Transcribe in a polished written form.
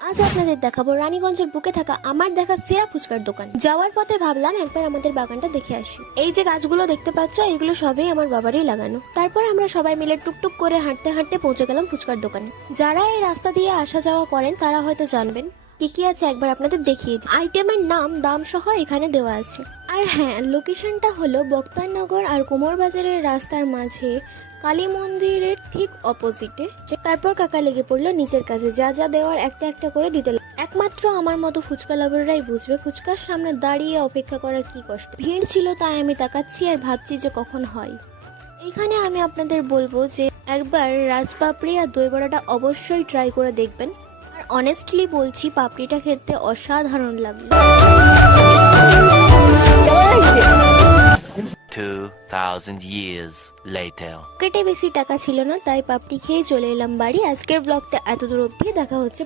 আজ আপনাদের দেখাবো রানীগঞ্জের বুকে থাকা আমার দেখা সেরা ফুচকার দোকান। যাওয়ার পথে ভাবলাম একবার আমাদের বাগানটা দেখে আসি। এই যে গাছগুলো দেখতে পাচ্ছ, এগুলো সবই আমার বাবারই লাগানো। তারপর আমরা সবাই মিলে টুকটুক করে হাঁটতে হাঁটতে পৌঁছে গেলাম ফুচকার দোকানে। যারা এই রাস্তা দিয়ে আসা যাওয়া করেন তারা হয়তো জানবেন কি কি আছে, একবার আপনাদের দেখিয়ে দিই। আইটেমের নাম, দাম সহ এখানে দেওয়া আছে। আর হ্যাঁ, লোকেশনটা হলো বক্তারনগর আর কুমোরবাজারের রাস্তার মাঝে, কালী মন্দিরের ঠিক অপোজিটে। তারপর কাকা লেগে পড়লো নিচের কাছে, যা যা দেওয়ার একটা একটা করে দিতে লাগলো। একমাত্র আমার মতো ফুচকা লাভাররাই বুঝবে ফুচকার সামনে দাঁড়িয়ে অপেক্ষা করা কি কষ্ট। ভিড় ছিল তাই আমি তাকাচ্ছি আর ভাবছি যে কখন হয়। এইখানে আমি আপনাদের বলবো যে একবার রাজপাপড়ি আর দই বড়াটা অবশ্যই ট্রাই করে দেখবেন। আর অনেস্টলি বলছি, পাপড়িটা খেতে অসাধারণ লাগলো। 2000 years later. পকেটে বেশি টাকা ছিল না, তাই পাপড়ি খেয়ে চলে এলাম বাড়ি। আজকের ব্লগটা এত দূর অবধি, দেখা হচ্ছে